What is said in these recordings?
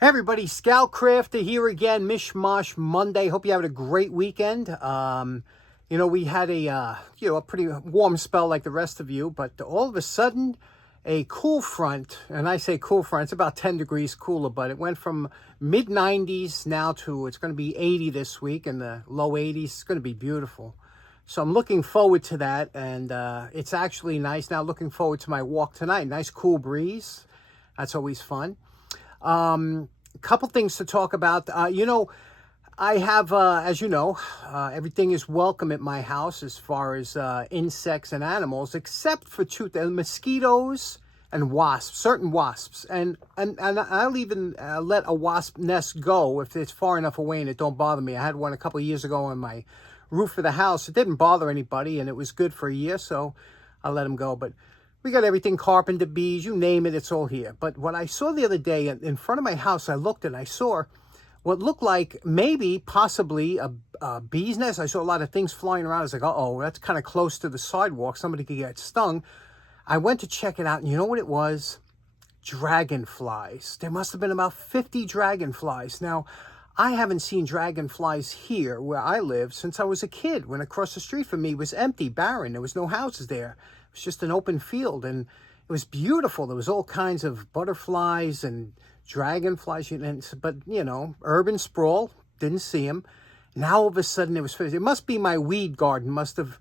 Hey everybody, Scout Crafter here again, Mishmash Monday. Hope you had a great weekend. We had a pretty warm spell like the rest of you, but all of a sudden, a cool front, and I say cool front, it's about 10 degrees cooler, but it went from mid 90s now to, it's going to be 80 this week, and the low 80s. It's going to be beautiful. So I'm looking forward to that, and it's actually nice. Now looking forward to my walk tonight. Nice cool breeze. That's always fun. A couple things to talk about. I have, as you know, everything is welcome at my house as far as insects and animals, except for mosquitoes and wasps, certain wasps. And I'll even let a wasp nest go if it's far enough away and it don't bother me. I had one a couple of years ago on my roof of the house. It didn't bother anybody, and it was good for a year, so I let them go. But we got everything, carpenter bees, you name it, it's all here. But what I saw the other day in front of my house, I looked and I saw what looked like possibly a bee's nest. I saw a lot of things flying around. I was like, uh-oh, that's kind of close to the sidewalk. Somebody could get stung. I went to check it out, and you know what it was? Dragonflies. There must have been about 50 dragonflies. Now, I haven't seen dragonflies here where I live since I was a kid, when across the street from me was empty, barren. There was no houses there. It was just an open field, and it was beautiful. There was all kinds of butterflies and dragonflies, but, urban sprawl, didn't see them. Now, all of a sudden, it must be my weed garden, must have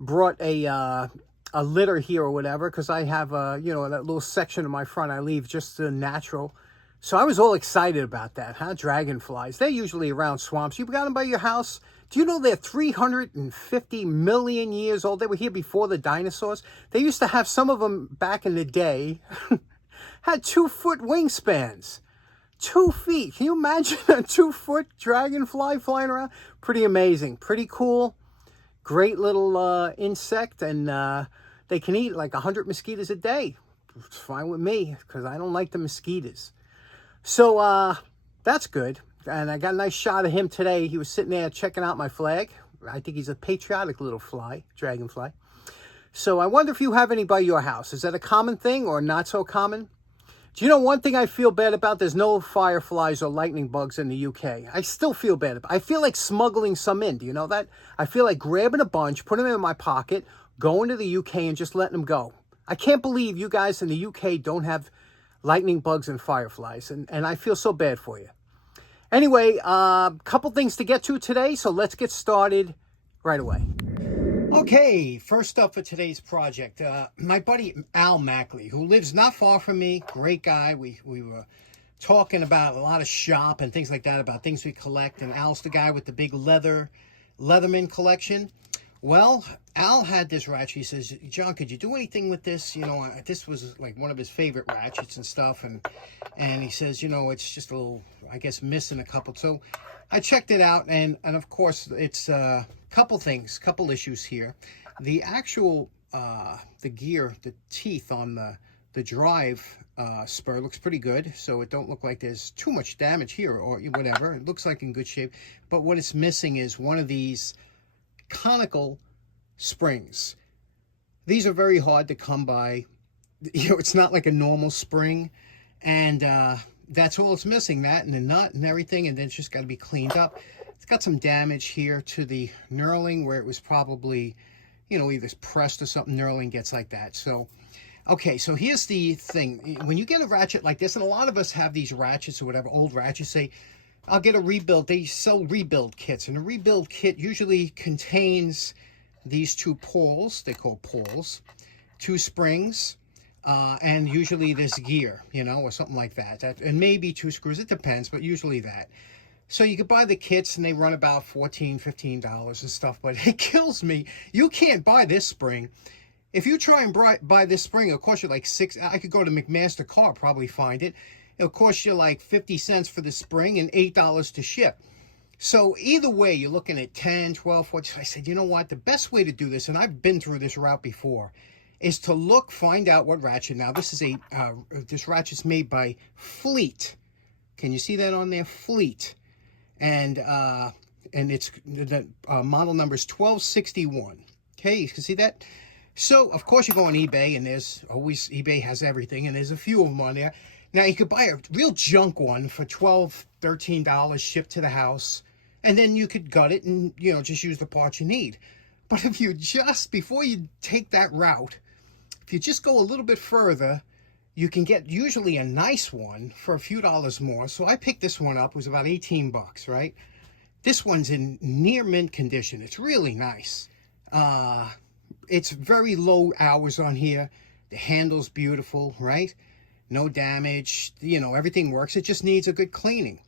brought a litter here or whatever, because I have, that little section of my front I leave just natural. So I was all excited about that, Dragonflies. They're usually around swamps. You got them by your house? Do you know they're 350 million years old? They were here before the dinosaurs. They used to have, some of them back in the day, had 2-foot wingspans. 2 feet. Can you imagine a 2-foot dragonfly flying around? Pretty amazing. Pretty cool. Great little insect. And they can eat like 100 mosquitoes a day. It's fine with me, because I don't like the mosquitoes. So that's good. And I got a nice shot of him today. He was sitting there checking out my flag. I think he's a patriotic little dragonfly. So I wonder if you have any by your house. Is that a common thing or not so common? Do you know one thing I feel bad about? There's no fireflies or lightning bugs in the UK. I still feel bad about it. I feel like smuggling some in. Do you know that? I feel like grabbing a bunch, putting them in my pocket, going to the UK and just letting them go. I can't believe you guys in the UK don't have lightning bugs and fireflies. And I feel so bad for you. Anyway, a couple things to get to today, so let's get started right away. Okay, first up for today's project, my buddy Al Mackley, who lives not far from me, great guy. We were talking about a lot of shop and things like that, about things we collect, and Al's the guy with the big Leatherman collection. Well, Al had this ratchet. He says, John, could you do anything with this? This was like one of his favorite ratchets and stuff. And he says, it's just a little, I guess, missing a couple. So I checked it out. And of course, it's a couple things, couple issues here. The actual, the gear, the teeth on the drive spur looks pretty good. So it don't look like there's too much damage here or whatever. It looks like in good shape. But what it's missing is one of these conical springs. These are very hard to come by. It's not like a normal spring, and that's all it's missing, that and the nut and everything, and then it's just got to be cleaned up. It's got some damage here to the knurling where it was probably, either pressed or something. Knurling gets like that. So okay, so here's the thing. When you get a ratchet like this, and a lot of us have these ratchets or whatever, old ratchets, say, I'll get a rebuild. They sell rebuild kits, and a rebuild kit usually contains these 2 pawls, they call pawls, 2 springs, and usually this gear, or something like that. And maybe 2 screws, it depends, but usually that. So you could buy the kits, and they run about $14, $15 and stuff, but it kills me. You can't buy this spring. If you try and buy this spring, it'll cost you like I could go to McMaster Car, probably find it. It'll cost you like 50 cents for the spring and $8 to ship. So either way, you're looking at 10, 12, 14. I said, you know what? The best way to do this, and I've been through this route before, is to find out what ratchet. Now, this is this ratchet's made by Fleet. Can you see that on there? Fleet. And it's the model number is 1261. Okay, you can see that? So, of course, you go on eBay, and there's always, eBay has everything, and there's a few of them on there. Now, you could buy a real junk one for $12, $13 shipped to the house, and then you could gut it and, you know, just use the parts you need. But if you just, before you take that route, if you just go a little bit further, you can get usually a nice one for a few dollars more. So I picked this one up. It was about 18 bucks, right? This one's in near mint condition. It's really nice. It's very low hours on here. The handle's beautiful, right? No damage. You know, everything works. It just needs a good cleaning.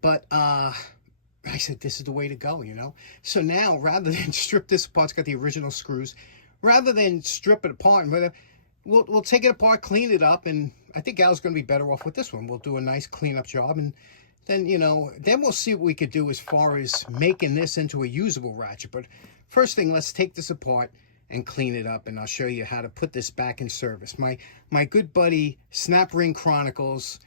But I said, this is the way to go, you know? So now, rather than strip this apart, it's got the original screws. Rather than strip it apart and whatever, we'll take it apart, clean it up, and I think Al's going to be better off with this one. We'll do a nice cleanup job, and then, you know, then we'll see what we could do as far as making this into a usable ratchet. But first thing, let's take this apart and clean it up, and I'll show you how to put this back in service. My good buddy, Snap Ring Chronicles,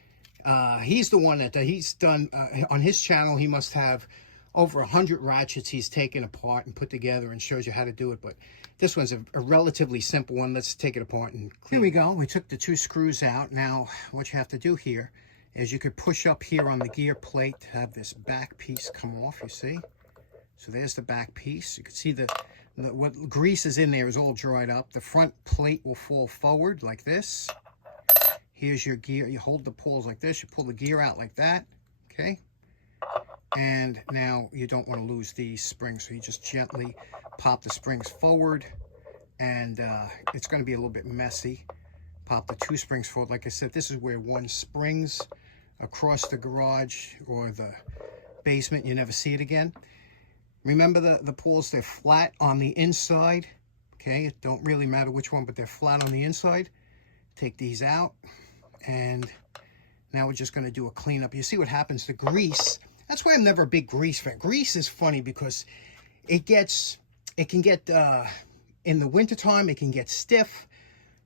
he's the one that he's done, on his channel, he must have over 100 ratchets he's taken apart and put together and shows you how to do it. But this one's a relatively simple one. Let's take it apart and clean. Here we go. We took the 2 screws out. Now, what you have to do here is you could push up here on the gear plate to have this back piece come off, you see? So there's the back piece. You can see what grease is in there is all dried up. The front plate will fall forward like this. Here's your gear. You hold the pulls like this. You pull the gear out like that, okay? And now you don't want to lose these springs, so you just gently pop the springs forward, and it's going to be a little bit messy. Pop the 2 springs forward. Like I said, this is where one springs across the garage or the basement. You never see it again. Remember the pulls, they're flat on the inside, okay? It don't really matter which one, but they're flat on the inside. Take these out, and now we're just going to do a cleanup. You see what happens to grease. That's why I'm never a big grease fan. Grease is funny because it can get, in the wintertime, it can get stiff.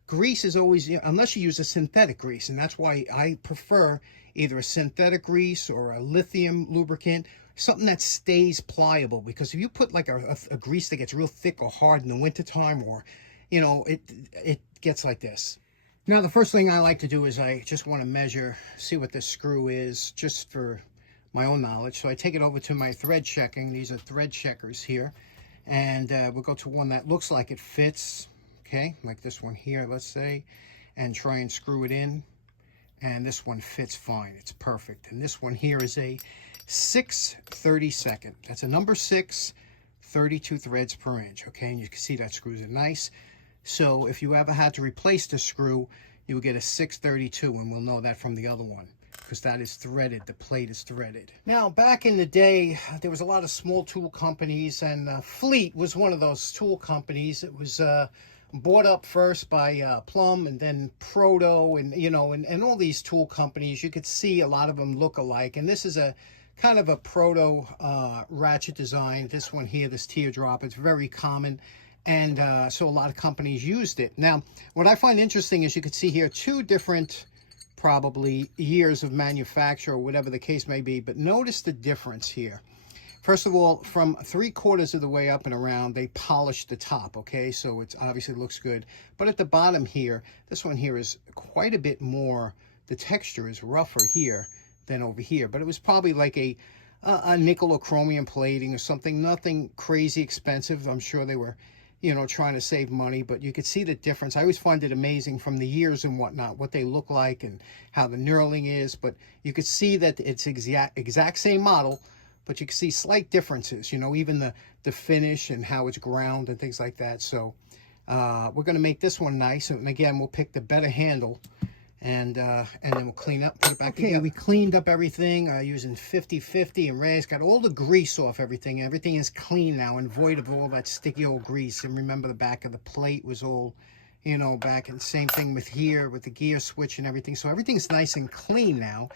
Grease is always, unless you use a synthetic grease, and that's why I prefer either a synthetic grease or a lithium lubricant, something that stays pliable. Because if you put like a grease that gets real thick or hard in the wintertime, or, you know, it gets like this. Now, the first thing I like to do is I just want to measure, see what this screw is, just for my own knowledge. So I take it over to my thread checking. These are thread checkers here. And we'll go to one that looks like it fits, okay, like this one here, let's say, and try and screw it in. And this one fits fine. It's perfect. And this one here is a 6/32. That's a number 6, 32 threads per inch, okay? And you can see that screws it nice. So if you ever had to replace the screw, you would get a 6/32, and we'll know that from the other one, because that is threaded. The plate is threaded. Now, back in the day, there was a lot of small tool companies, and Fleet was one of those tool companies. It was bought up first by Plum, and then Proto, and, you know, and all these tool companies. You could see a lot of them look alike, and this is a kind of a Proto ratchet design. This one here, this teardrop, it's very common. And so a lot of companies used it. Now, what I find interesting is you can see here 2 different, probably, years of manufacture, or whatever the case may be. But notice the difference here. First of all, from 3/4 of the way up and around, they polished the top, okay? So it obviously looks good. But at the bottom here, this one here is quite a bit more, the texture is rougher here than over here. But it was probably like a nickel or chromium plating or something. Nothing crazy expensive. I'm sure they were, you know, trying to save money, but you could see the difference. I always find it amazing from the years and whatnot, what they look like and how the knurling is. But you could see that it's exact same model, but you can see slight differences, you know, even the finish and how it's ground and things like that. So we're going to make this one nice. And again, we'll pick the better handle, and then we'll clean up, put it back together. We cleaned up everything using 50/50 and rags, got all the grease off everything. Everything is clean now and void of all that sticky old grease. And remember, the back of the plate was all, you know, back, and same thing with here with the gear switch and everything. So everything's nice and clean now.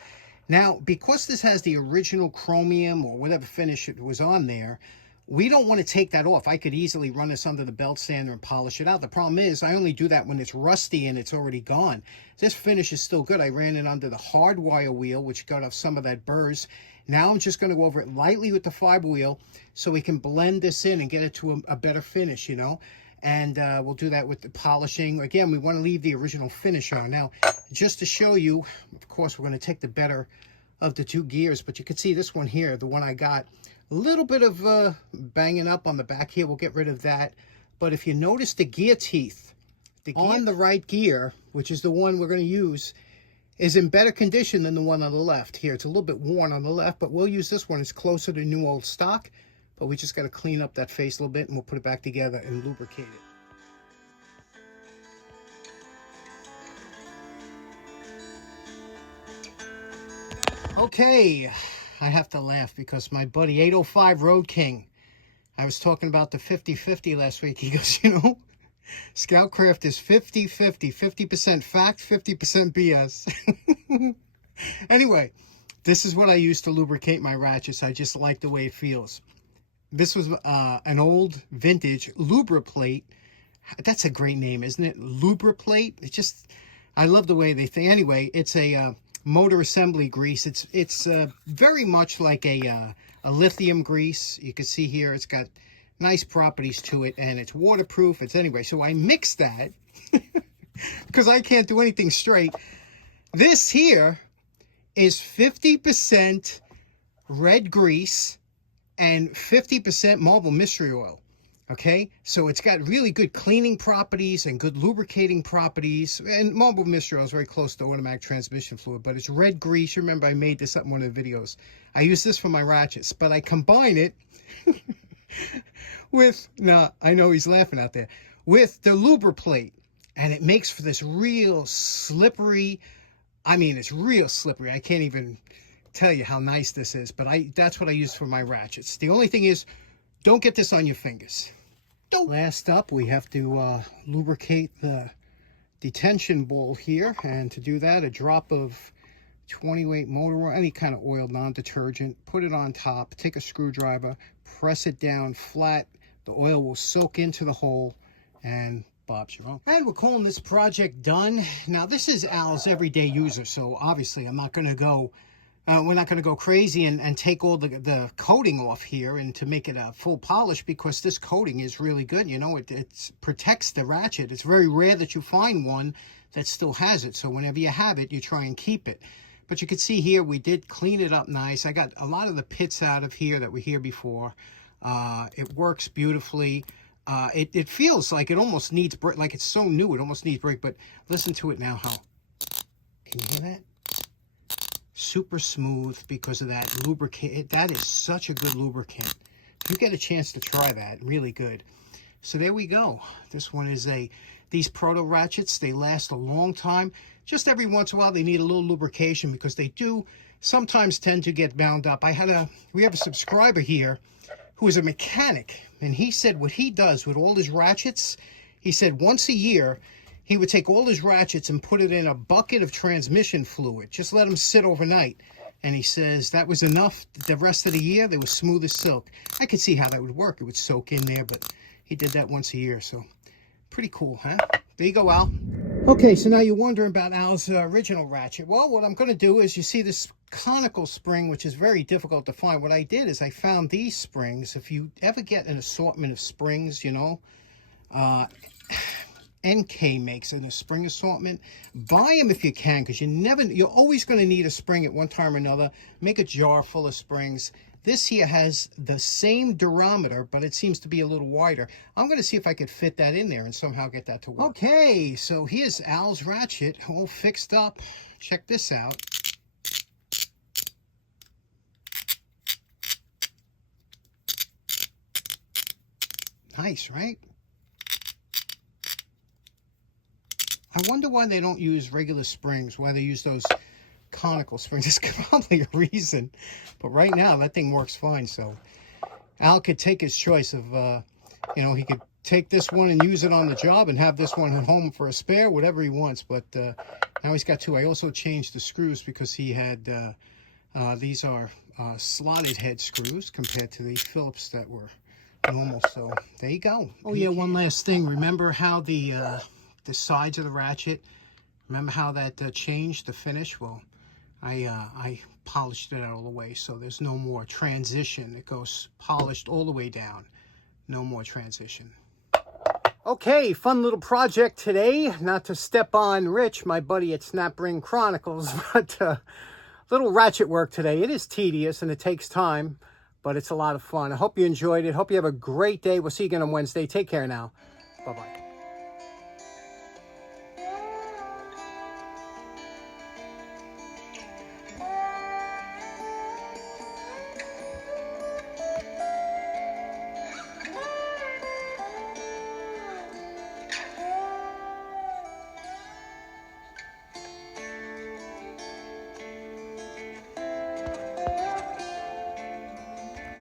Now, because this has the original chromium or whatever finish it was on there, we don't want to take that off. I could easily run this under the belt sander and polish it out. The problem is I only do that when it's rusty and it's already gone. This finish is still good. I ran it under the hard wire wheel, which got off some of that burrs. Now I'm just going to go over it lightly with the fiber wheel so we can blend this in and get it to a better finish, you know. And we'll do that with the polishing. Again, we want to leave the original finish on. Now, just to show you, of course, we're going to take the better of the two gears, but you can see this one here, the one I got, a little bit of banging up on the back here. We'll get rid of that. But if you notice the gear teeth, on the right gear, which is the one we're going to use, is in better condition than the one on the left. Here, it's a little bit worn on the left, but we'll use this one. It's closer to new old stock, but we just got to clean up that face a little bit, and we'll put it back together and lubricate it. Okay, I have to laugh because my buddy 805 Road King, I was talking about the 50-50 last week. He goes, you know, Scoutcraft is 50-50, 50% fact, 50% BS. Anyway, this is what I use to lubricate my ratchets. I just like the way it feels. This was an old vintage Lubriplate. That's a great name, isn't it? Lubriplate. It just, I love the way they think. Anyway, it's a motor assembly grease. It's very much like a lithium grease. You can see here it's got nice properties to it, and it's waterproof. It's anyway, so I mixed that because I can't do anything straight. This here is 50% red grease and 50% marble mystery oil. Okay, so it's got really good cleaning properties and good lubricating properties. And marble mystery oil is very close to automatic transmission fluid, but it's red grease. You remember I made this up in one of the videos. I use this for my ratchets, but I combine it with, no, I know he's laughing out there, with the Lubriplate. And it makes for this real slippery, I mean, it's real slippery. I can't even tell you how nice this is, but that's what I use for my ratchets. The only thing is, don't get this on your fingers. Last up, we have to lubricate the detention bowl here, and to do that, a drop of 20 weight motor oil, any kind of oil, non-detergent, put it on top, take a screwdriver, press it down flat, the oil will soak into the hole, and Bob's your own. And we're calling this project done. Now, this is Al's everyday user, so obviously I'm not going to go we're not going to go crazy and take all the coating off here and to make it a full polish, because this coating is really good. You know, it protects the ratchet. It's very rare that you find one that still has it. So whenever you have it, you try and keep it. But you can see here, we did clean it up nice. I got a lot of the pits out of here that were here before. It works beautifully. It feels like it almost needs brake, like it's so new, it almost needs brake. But listen to it now, how, can you hear that? Super smooth because of that lubricant. That is such a good lubricant. If you get a chance to try that, really good. So there we go. This one is these proto ratchets, they last a long time. Just every once in a while they need a little lubrication, because they do sometimes tend to get bound up. We have a subscriber here who is a mechanic, and he said what he does with all his ratchets, he said once a year he would take all his ratchets and put it in a bucket of transmission fluid. Just let them sit overnight. And he says that was enough. The rest of the year, they were smooth as silk. I could see how that would work. It would soak in there, but he did that once a year. So pretty cool, huh? There you go, Al. Okay, so now you're wondering about Al's original ratchet. Well, what I'm going to do is, you see this conical spring, which is very difficult to find. What I did is I found these springs. If you ever get an assortment of springs, you know, NK makes in a spring assortment. Buy them if you can, because you're always going to need a spring at one time or another. Make a jar full of springs. This here has the same durometer, but it seems to be a little wider. I'm going to see if I could fit that in there and somehow get that to work. Okay, so here's Al's ratchet all fixed up. Check this out. Nice, right? I wonder why they don't use regular springs, why they use those conical springs. There's probably a reason. But right now, that thing works fine. So Al could take his choice of, you know, he could take this one and use it on the job and have this one at home for a spare, whatever he wants. But now he's got two. I also changed the screws because he had, these are slotted head screws compared to the Phillips that were normal. So there you go. Oh yeah, one last thing. Remember how the sides of the ratchet, remember how that changed the finish? Well, I polished it out all the way, so there's no more transition. It goes polished all the way down. No more transition. Okay, fun little project today. Not to step on Rich, my buddy at Snapring Chronicles, but little ratchet work today. It is tedious and it takes time, but it's a lot of fun. I hope you enjoyed it. Hope you have a great day. We'll see you again on Wednesday. Take care now. Bye-bye.